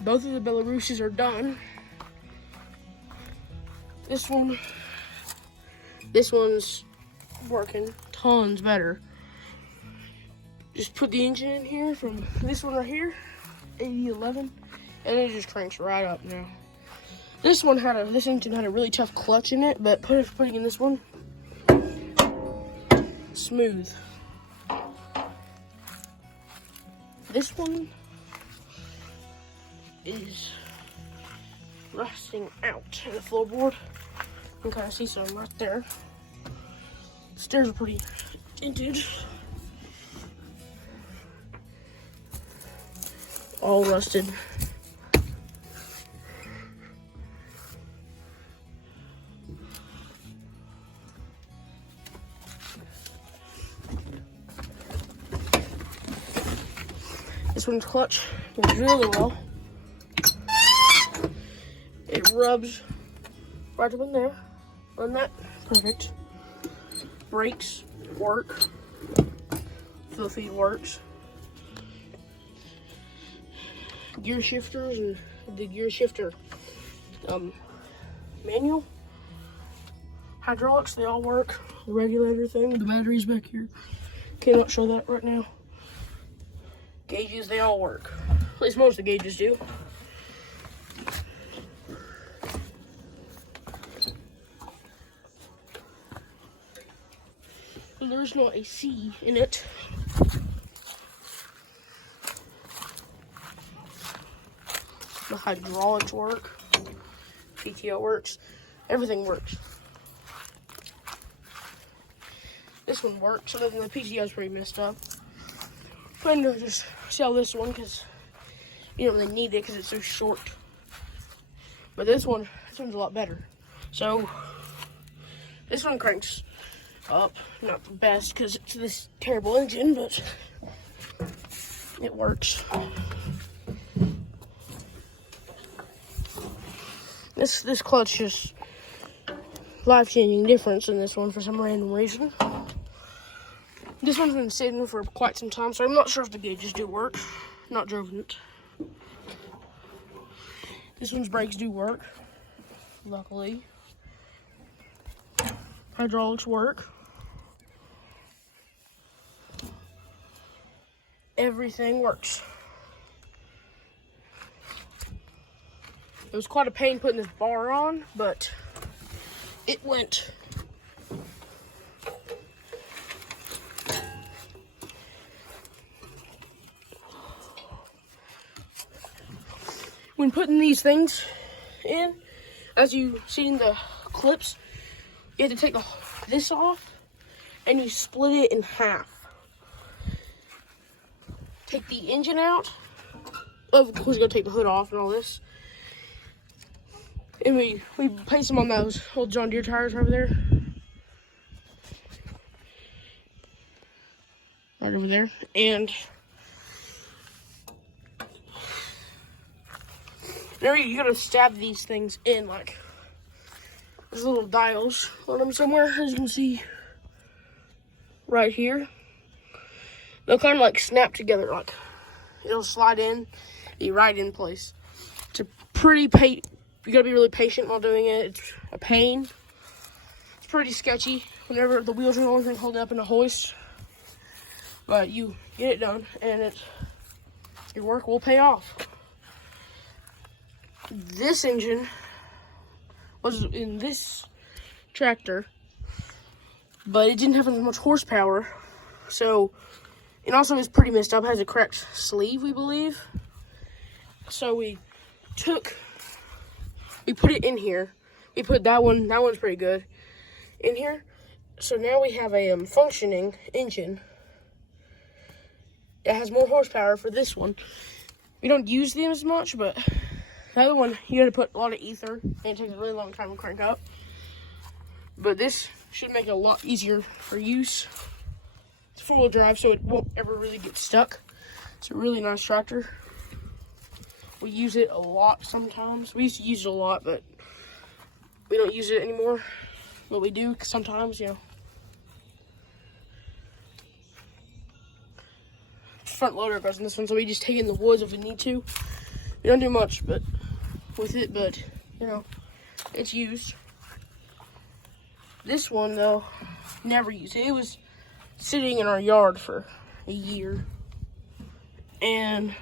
Both of the Belaruses are done. This one's working tons better. Just put the engine in here from this one right here, 8011, and it just cranks right up now. This engine had a really tough clutch in it, but putting in this one, smooth. This one is rusting out in the floorboard. You can kind of see some right there. The stairs are pretty dented. All rusted. This one's clutch works really well. It rubs right up in there. On that, perfect. Brakes work. Fuel feed works. Gear shifters and the gear shifter manual. Hydraulics, they all work. The regulator thing, the batteries back here. Cannot show that right now. Gauges, they all work. At least most of the gauges do. And there's not a C in it. The hydraulics work. PTO works. Everything works. This one works. Other than the PTO is pretty messed up. I'm going to just sell this one because you don't really need it because it's so short. But this one's a lot better. So this one cranks up. Not the best because it's this terrible engine, but it works. This clutch just life-changing difference in this one for some random reason. This one's been sitting for quite some time, so I'm not sure if the gauges do work. Not driven it. This one's brakes do work, luckily. Hydraulics work. Everything works. It was quite a pain putting this bar on, but it went. When putting these things in, as you see in the clips, you have to take this off and you split it in half. Take the engine out. Of course, you gotta take the hood off and all this. And we place them on those old John Deere tires over there. Right over there. And there you gotta stab these things in, like there's little dials on them somewhere, as you can see right here. They'll kind of like snap together, like it'll slide in, be right in place. It's a pretty you gotta be really patient while doing it. It's a pain. It's pretty sketchy whenever the wheels are the only thing holding up in a hoist. But you get it done, and your work will pay off. This engine was in this tractor, but it didn't have as much horsepower. So, it also is pretty messed up. It has a cracked sleeve, we believe. So we put it in here. We put that one's pretty good, in here. So now we have a functioning engine. It has more horsepower for this one. We don't use them as much, but the other one, you gotta put a lot of ether, and it takes a really long time to crank up. But this should make it a lot easier for use. It's four-wheel drive, so it won't ever really get stuck. It's a really nice tractor. We use it a lot sometimes. We used to use it a lot, but we don't use it anymore. But we do sometimes, you know. Front loader goes in this one, so we just take it in the woods if we need to. We don't do much but with it, but you know, it's used. This one though, never used it. It was sitting in our yard for a year, and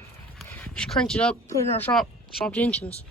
just cranked it up, put it in our shop, swapped engines.